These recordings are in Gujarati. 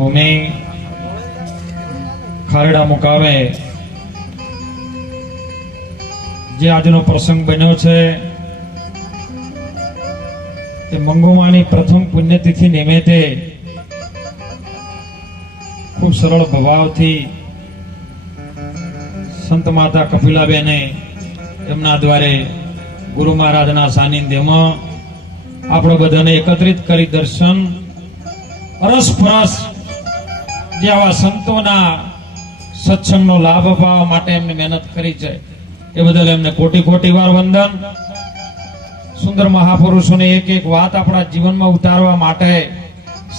ભૂમિ ખારડા મુકામે જે આજનો પ્રસંગ બન્યો છે એ મંગુમાની પ્રથમ પુણ્યતિથિ નિમિત્તે ખૂબ સરળ ભાવથી સંત માતા કપિલાબેને એમના દ્વારે ગુરુ મહારાજના સાનિધ્યમાં આપણે બધાને એકત્રિત કરી દર્શન. અરસપરસ જે આવા સંતોના સત્સંગનો લાભ અપાવવા માટે એમને મહેનત કરી છે. એ બદલ એમને કોટી કોટી વાર વંદન. સુંદર મહાપુરુષોની એક એક વાત આપણા જીવનમાં ઉતારવા માટે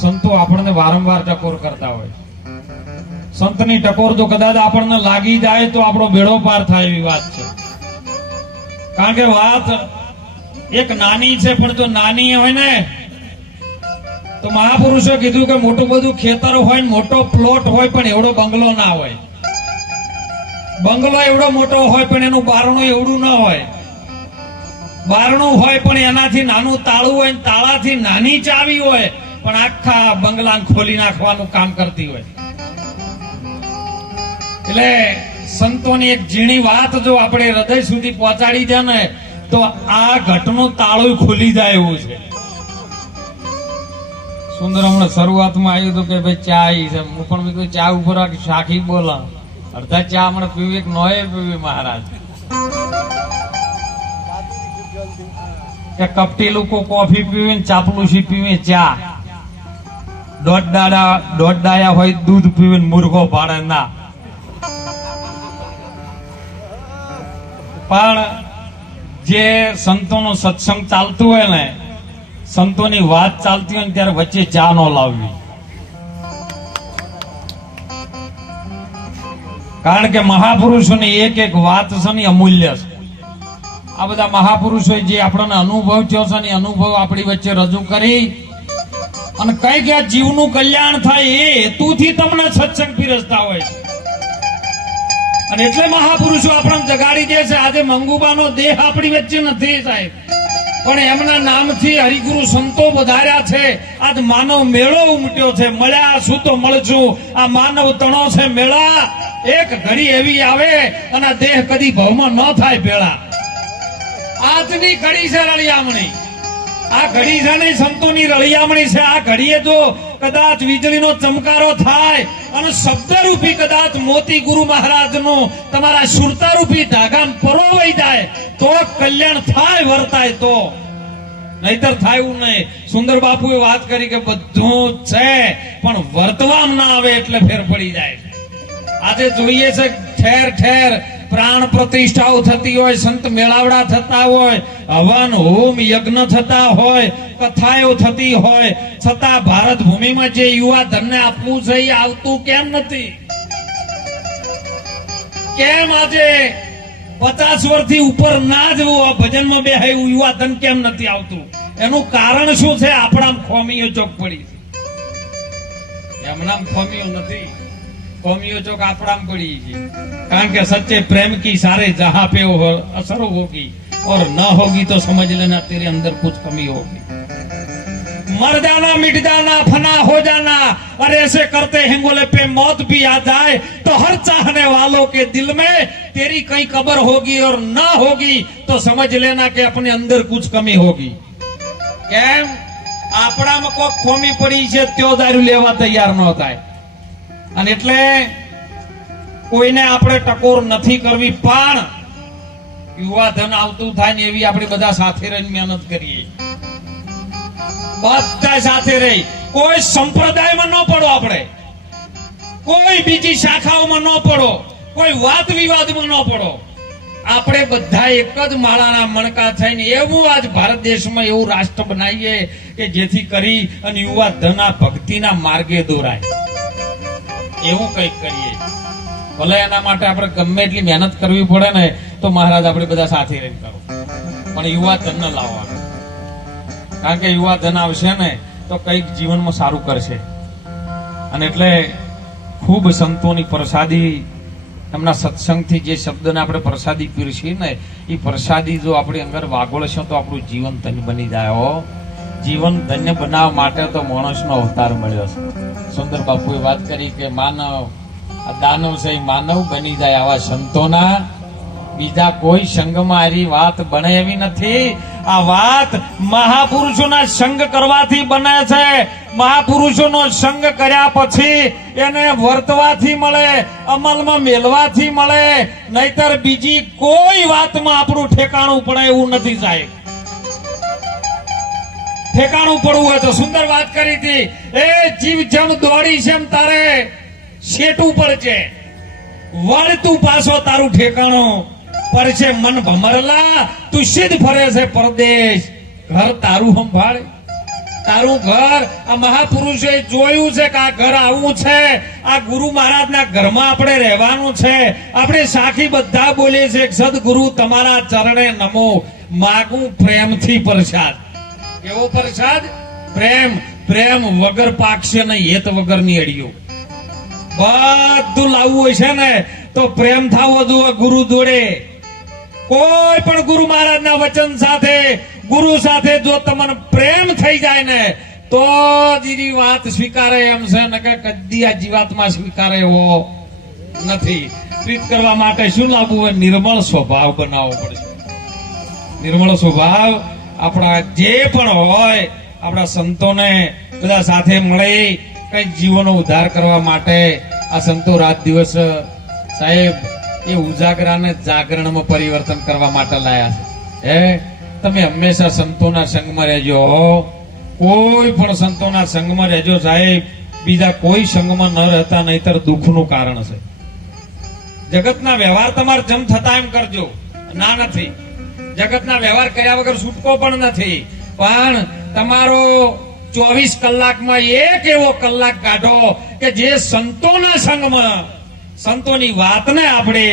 સંતો આપણને વારંવાર ટકોર કરતા હોય. સંતની ટકોર જો કદાચ આપણને લાગી જાય તો આપણો બેડો પાર થાય એવી વાત છે. કારણ કે વાત એક નાની છે, પણ જો નાની હોય ને તો મહાપુરુષો કીધું કે મોટું બધું ખેતર હોય મોટો પ્લોટ હોય પણ એવડો બંગલો ના હોય. બંગલો એવડો મોટો હોય પણ એનું બારણું એવડું ના હોય. બારણું હોય પણ એનાથી નાનું તાળું હોય તાળાથી નાની ચાવી હોય પણ આખા બંગલાને ખોલી નાખવાનું કામ કરતી હોય. એટલે સંતોની એક ઝીણી વાત જો આપણે હૃદય સુધી પહોંચાડી દે ને, તો આ ઘટનું તાળું ખુલી જાય એવું છે. સુંદર હમણાં શરૂઆતમાં આવ્યું હતું કે ભાઈ ચા આવી છે. હું પણ મેં ચા ઉપર શાખી બોલા. અડધા ચા હમણાં પીવી, એક નોએ પીવી મહારાજ. કે કપટી લોકો કોફી પીવે ને ચાપલુસી પીવે ચા. દોઢ દાડા, દોઢ દાયા હોય દૂધ પીવે ને મુર્ગો પાડે ના. પણ જે સંતોનો સત્સંગ ચાલતું હોય ને સંતોની વાત ચાલતી હોય ત્યારે વચ્ચે ચા નો લાવવી. કારણ કે મહાપુરુષોની એક એક વાત છે ને અમૂલ્ય છે. આ બધા મહાપુરુષો જે આપણને અનુભવ થયો છે અનુભવ આપણી વચ્ચે રજૂ કરી અને કઈ આ જીવનું કલ્યાણ થાય એ હેતુથી તમને સત્સંગ પીરસતા હોય અને એટલે મહાપુરુષો આપણને જગાડી દે છે. આજે મંગુબાનો દેહ આપણી વચ્ચે નથી સાહેબ. પણ એમના નામથી હરિગુરુ સંતો વધાર્યા છે. આજ માનવ મેળો ઉમટ્યો છે. મળ્યા શું તો મળશું આ માનવ તણો છે મેળા. એક ઘડી એવી આવે અને દેહ કદી ભવમાં ન થાય ભેળા. આજની ઘડી છે રળિયામણી. આ ઘડી છે ને સંતોની રળિયામણી છે. આ ઘડીએ જો કદાચ વીજળીનો ચમકારો થાય અને શબ્દરૂપી કદાચ મોતી ગુરુ મહારાજનો તમારા સુરતારૂપી ધાગામ પરોવાઈ જાય, તો કલ્યાણ થાય, વર્તાય તો. નહીતર થાય એવું નહીં. સુંદર બાપુએ વાત કરી કે બધું છે, પણ વર્તવામાં ના આવે એટલે ફેર પડી જાય. આજે જોઈએ છે ઠેર ઠેર પ્રાણ પ્રતિષ્ઠાઓ થતી હોય, સંત મેળાવડા થતા હોય, હવન, હોમ, યજ્ઞ થતા હોય, કથાઓ થતી હોય, છતાં ભારત ભૂમિમાં જે યુવા ધનને આપવું છે એ આવતું કેમ નથી? કેમ આજે પચાસ વર્ષથી ઉપર ના જવું ભજનમાં બે એવું યુવા ધન કેમ નથી આવતું? એનું કારણ શું છે? આપણા ખોમીઓ ચોક પડી એમના ખોમીઓ નથી. કોમિયો ચોક આપણામ પડી છે કારણ કે સચ્ચે પ્રેમ की सारे जहां पे हो असर होगी और ना होगी तो समझ लेना तेरे अंदर कुछ कमी होगी मर जाना मिट जाना फना हो जाना और ऐसे करते हिंगोले पे मौत भी आ जाए तो हर चाहने वालों के दिल में तेरी कहीं कबर होगी और ना होगी तो समझ लेना कि अपने अंदर कुछ कमी होगी કેમ આપણામાં કોઈ ખોમી પડી છે ત્યો દારૂ લેવા તૈયાર ન થાય અને એટલે કોઈને આપણે ટકોર નથી કરવી, પણ યુવા આવતું થાય ને એવી આપણે બધા સાથે રહીને મહેનત કરીએ. બધા સાથે રહી. કોઈ સંપ્રદાયમાં ન પડો આપણે. કોઈ બીજી શાખાઓમાં ન પડો. કોઈ વાદ વિવાદમાં ન પડો. આપણે બધા એક જ માળાના મણકા થઈને એવું આજ ભારત દેશમાં એવું રાષ્ટ્ર બનાવીએ કે જેથી કરી અને યુવા ધના ભક્તિના માર્ગે દોરાય. એવું કંઈક કરીએ. ભલે એના માટે આપણે ગમે એટલી મહેનત કરવી પડે ને, તો મહારાજ આપણે બધા સાથે રહીને કરો. પણ યુવા ધન લાવવાનું. કારણ કે યુવા ધન આવશે ને, તો કંઈક જીવનમાં સારું કરશે. અને એટલે ખૂબ સંતોની પ્રસાદી, એમના સત્સંગથી જે શબ્દને આપણે પ્રસાદી પીરસીએ ને, એ પ્રસાદી જો આપણી અંદર વાગોળશે તો આપણું જીવન ધન્ય બની જાય જીવન ધન્ય બનાવવા માટે તો માણસનો અવતાર મળ્યો છે. સુંદર બાપુએ વાત કરી કે માનવ, આ દાનવ છે માનવ બની જાય આવા સંતોના. બીજા કોઈ સંઘમાં એવી વાત બને એવી નથી. આ વાત મહાપુરુષોના સંગ કરવાથી બને છે. મહાપુરુષોનો સંગ કર્યા પછી એને વર્તવાથી મળે, અમલમાં મેલવાથી મળે. નહીતર બીજી કોઈ વાતમાં આપણું ઠેકાણું પડે એવું નથી સાહેબ. ઠેકાણું પડવું હોય તો સુંદર વાત કરી હતી. એ જીવ જેમ દોડી છે તારે શેટું પડશે વળતું પાછો તારું ઠેકાણું પડશે મન ભમરલા, તું સીધ ફરે છે પરદેશ. ઘર તારું સંભાળે. તારું ઘર, આ મહાપુરુષે જોયું છે કે આ ઘર આવું છે. આ ગુરુ મહારાજના ઘરમાં આપણે રહેવાનું છે. આપણે સાખી બધા બોલીએ છીએ સદગુરુ, તમારા ચરણે નમો. માગું પ્રેમથી પ્રસાદ. કેવો પ્રસાદ? પ્રેમ પ્રેમ વગર પાકશે ને હેત વગરની અડિયો બધું લાવવું હોય છે ને, તો પ્રેમ થાવો જોઈએ ગુરુ જોડે. કોઈ પણ ગુરુ મહારાજના વચન સાથે, ગુરુ સાથે જો તમને પ્રેમ થઈ જાય ને, તો એની વાત સ્વીકારે એમ છે. ને કે કદી આ જીવાતમાં સ્વીકારે એવો નથી. પ્રીત કરવા માટે શું લાવવું હોય? નિર્મળ સ્વભાવ બનાવવો પડશે. નિર્મળ સ્વભાવ આપણા જે પણ હોય, આપણા સંતોને બધા સાથે મળી કઈ જીવોનો ઉદ્ધાર કરવા માટે આ સંતો રાત દિવસ, સાહેબ, એ ઉજાગરાને જાગરણમાં પરિવર્તન કરવા માટે લાયા છે. હે? તમે હંમેશા સંતોના સંગમાં રહેજો. કોઈ પણ સંતોના સંગમાં રહેજો સાહેબ. બીજા કોઈ સંગમાં ન રહેતા નહીતર દુઃખનું કારણ છે. જગતના વ્યવહાર તમારે જમ થતા એમ કરજો. ના નથી. જગતના વ્યવહાર કર્યા વગર છૂટકો પણ નથી. પણ તમારો ચોવીસ કલાકમાં એક એવો કલાક કાઢો કે જે સંતોના સંગમાં સંતોની વાતને આપણે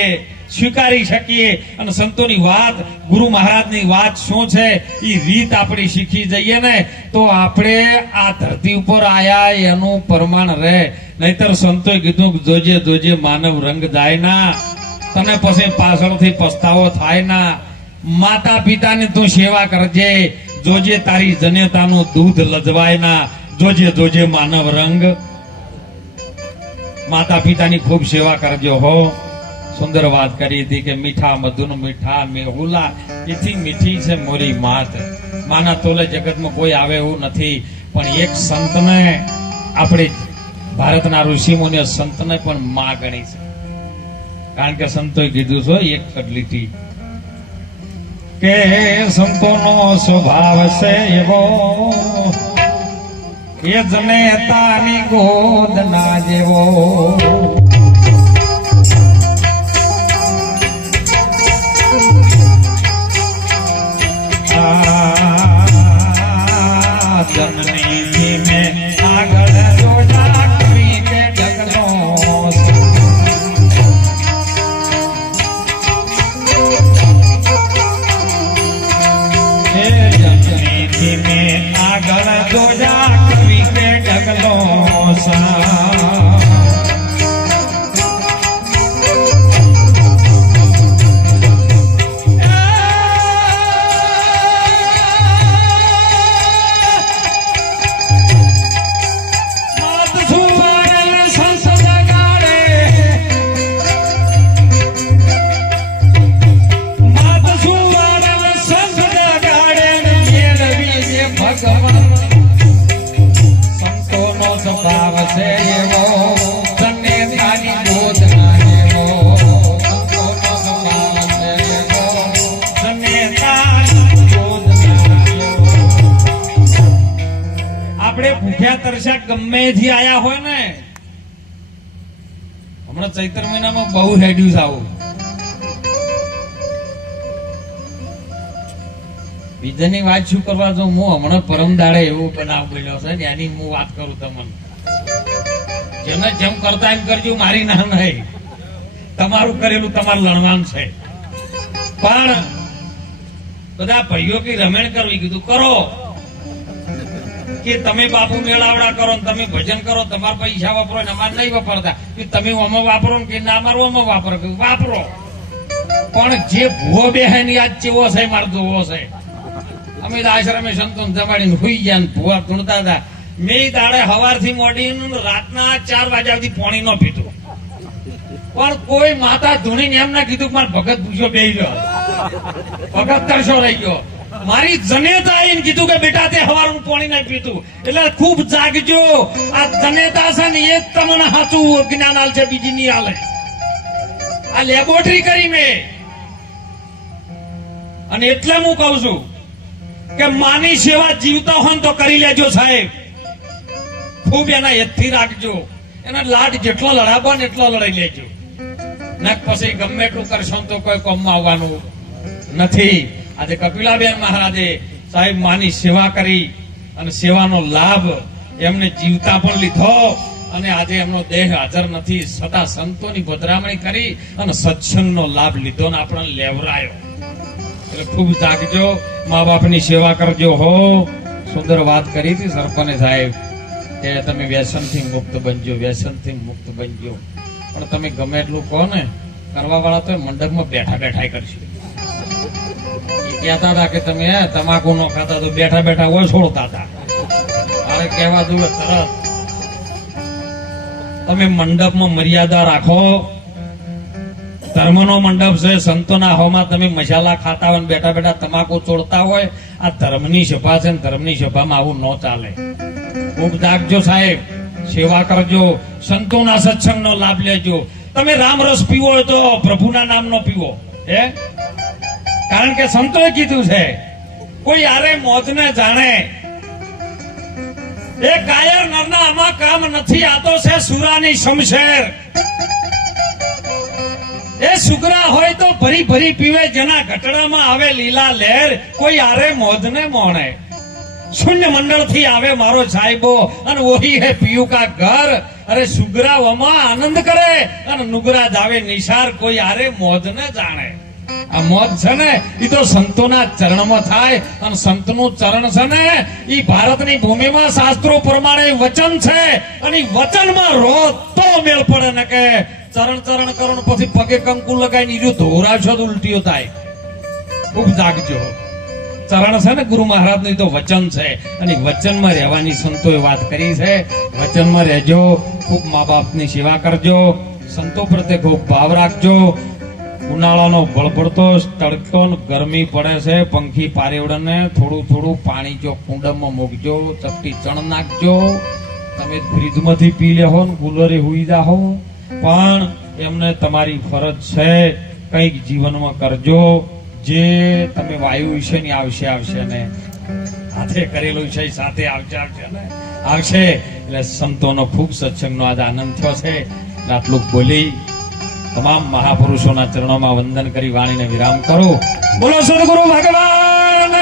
સ્વીકારી શકીએ અને સંતોની વાત, ગુરુ મહારાજની વાત શું છે એ રીત આપણે શીખી જઈએ ને તો આપણે આ ધરતી ઉપર આયા એનું પ્રમાણ રહે. નહીતર સંતોએ કીધું જોજે જોજે માનવ રંગ જાય ના. તને પછી પાછળથી પસ્તાવો થાય ના. માતા પિતાની તું સેવા કરજે. જોજે તારી જનેતાનું દૂધ લજવાય ના જોજે જોજે માનવ રંગ. માતા પિતાની ખૂબ સેવા કરજો હો. સુંદર વાત કરી હતી કે મીઠા મધુન મીઠા મેહુલા. એથી મીઠી છે મોરી માત. માના તોલે જગતમાં કોઈ આવે એવું નથી. પણ એક સંતને આપણે ભારતના ઋષિમુનિઓ સંતને પણ માં ગણી છે. કારણ કે સંતોએ કીધું છે, એક કડલીથી કે સંતોનો સ્વભાવ છે એવો. એ જનેતાની ગોદ ના જેવો. તરસ્યા ગમે થી આયા હોય ને, હમણાં ચૈત્ર મહિનામાં બહુ હેડ્યું છે આવું. બીજાની વાત શું કરવા જો હું હમણાં પરમ દાડે એવો બનાવ બન્યો છે એની હું વાત કરું તમને. જેને જેમ કરતા એમ કરજો, મારી ના નહીં. તમારું કરેલું તમારું લણવાનું છે. પણ બધા ભાઈઓ કે રમેણ કરવી કીધું, કરો. કે તમે બાપુ મેળાવડા કરો તમે ભજન કરો, તમારા પૈસા વાપરો અમારે નહીં વાપરતા. કે તમે આમાં વાપરો કે ના અમારું આમાં વાપરો. કે વાપરો. પણ જે ભૂવો બેહે ની આજ ચેવો છે મારો જોવો છે અમે આશ્રમે સંતો જમાડીને હોઈ ગયા ને ભૂવા ધૂણતા હતા. મેં દાડે હવારથી મોડીને રાતના ચાર વાગ્યા સુધી પાણી ન પીધું. પણ કોઈ માતા ધૂણીને એમ ના કીધું મારે ભગત પૂછ્યો બે ગયો. ભગત તરસો રહી ગયો. મારી જનેતા આવીને કીધું કે બેટા તે હવારનું પાણી નહીં પીતું. એટલે ખૂબ જાગજો. આ જનેતા છે ને એ જ તમને સાચું જ્ઞાન આલ છે બીજી નહીં આલે આ લેબોરેટરી કરી મેં. અને એટલે હું કહું છું કે માની સેવા જીવતા હોય તો કરી લેજો સાહેબ. ખૂબ એના હેતથી રાખજો. એના લાડ જેટલો લડાવો ને એટલો લડાઈ લેજો. નાક પછી ગમે એટલું કરશો તો કોઈ કોમમાં આવવાનું નથી. આજે કપિલાબેન મહારાજે સાહેબ માની સેવા કરી અને સેવાનો લાભ એમને જીવતા પણ લીધો અને આજે એમનો દેહ હાજર નથી. સદા સંતોની પધરામણી કરી અને સત્સંગનો લાભ લીધો ને આપણને લેવરાયો. એટલે ખૂબ જાગજો મા બાપની સેવા કરજો હો. સુંદર વાત કરી હતી સરપંચ સાહેબ, કે તમે વ્યસનથી મુક્ત બનજો, વ્યસનથી મુક્ત બનજો. પણ તમે ગમે એટલું કહો ને કરવા વાળા તો મંડપમાં બેઠા બેઠા કરશે. કહેતા હતા કે તમે તમાકુ નો ખાતા તો બેઠા બેઠા છોડતા હતા. અરે કહેવા દઉં તરત. તમે મંડપમાં મર્યાદા રાખો. ધર્મનો મંડપ છે, સંતોના હોમાં તમે મસાલા ખાતા હોય બેઠા બેઠા તમાકુ ચોડતા હોય, આ ધર્મની સભા છે ધર્મની સભામાં આવું ન ચાલે. ખૂબ જાગજો સાહેબ, સેવા કરજો, સંતોના સત્સંગનો લાભ લેજો. તમે રામરસ પીવો હોય તો પ્રભુના નામનો પીવો. હે? કારણ કે સંતોએ કીધું છે, કોઈ આરે મોજને જાણે. એ કાયર નરના આમાં કામ નથી આ તો છે સુરાની શમશેર. એ સુગરા હોય તો ભરી ભરી પીવે જેના ઘટડામાં આવે લીલા લહેર, કોઈ આરે મોજને મોણે. શૂન્ય મંડળથી આવે મારો સાહેબો, અને ઓહી હે પિયુકા ઘર. અરે સુગરા વમાં આનંદ કરે, અને નુગરા જાવે નિશાર કોઈ આરે મોજને જાણે. આ મોત છે ને એ તો સંતોના ચરણમાં થાય અને સંતનું ચરણ છે ને એ ભારતની ભૂમિમાં શાસ્ત્રો પ્રમાણે વચન છે અને વચનમાં રો તો મેળ પડે ને કે ચરણ ચરણ કરણ પછી પગે કંકુ લગાવીને ઈ જો ધોરાશો તો ઉલટીઓ થાય. ખૂબ જાગજો. ચરણ છે ને ગુરુ મહારાજનું તો વચન છે અને વચનમાં રહેવાની સંતોએ વાત કરી છે. વચનમાં રહેજો, ખૂબ મા બાપની સેવા કરજો, સંતો પ્રત્યે ખૂબ ભાવ રાખજો ઉનાળાનો બળબડતો તડકો ગરમી પડે છે, પંખી પારેવડને થોડું થોડું પાણી જો કુંડમમાં મૂકજો, ચપટી ચણ નાખજો. તમે ફ્રીજમાંથી પી લેહો ને કુલરે હુઈ જાહો પણ એમને તમારી ફરજ છે, કંઈક જીવનમાં કરજો. જે તમે વાયુ વિશેની આવશે આવશે ને. હાથે કરેલું છે, સાથે આવશે આવશે ને. આવશે. એટલે સંતોનો ખૂબ સત્સંગનો આજ આનંદ થયો છે. આટલું બોલી તમામ મહાપુરુષોના ચરણોમાં વંદન કરી વાણીને વિરામ કરો. બોલો સદગુરુ ભગવાન